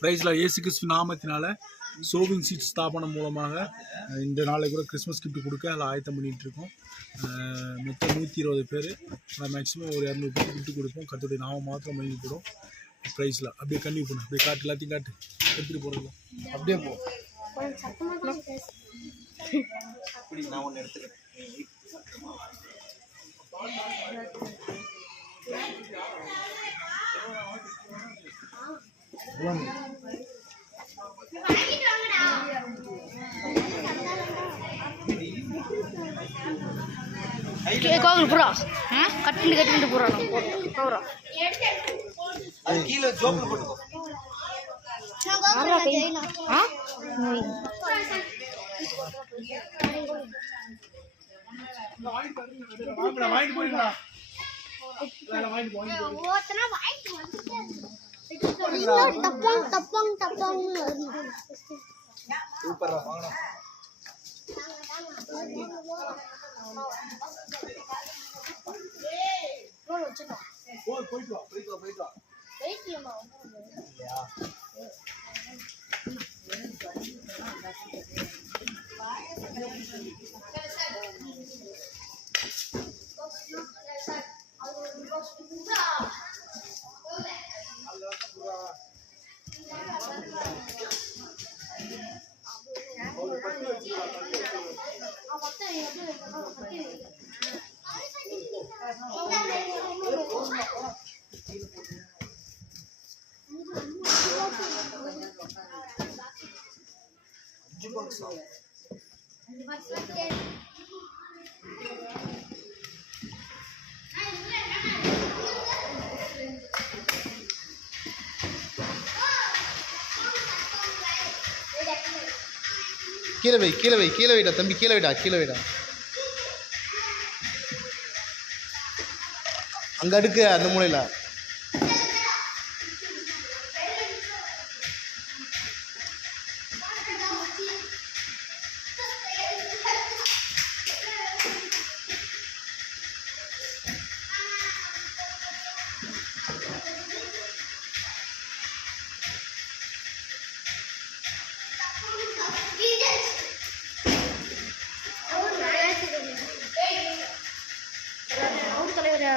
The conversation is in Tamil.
பிரைஸ்ல இயேசு கிறிஸ்து நாமத்தினால சோவிங் சீட் ஸ்தாபனம் மூலமாக இந்த நாளைக்கு கூட கிறிஸ்மஸ் கிஃப்ட் கொடுக்க அதில் ஆயத்தம் பண்ணிகிட்டு இருக்கோம். மொத்தம் 120 பேர், மேக்ஸிமம் ஒரு 200 பேர் கிஃப்ட் கொடுப்போம். கர்த்தருடைய நாமம் மாத்திரம் மகிமைப்படும். ப்ரைஸில் அப்படியே கண்டிப்பாக பண்ணு, அப்படியே காட்டு, எல்லாத்தையும் காட்டு, எடுத்துகிட்டு போகிறோம். அப்படியே போ. நான் ஒன்று எடுத்துக்கிறேன். கோவில் புறா கட்டிட்டு போறான் அது கீழே ஜோப்ல போட்டுக்கோ. வாங்கிட்டு போறீங்களா? சூப்பரா வாங்கடா. போயிட்டு வா. கீழே வைடா தம்பி, கீழே வைடா. அங்க அடுக்கு அந்த மூலையில. தலைவரா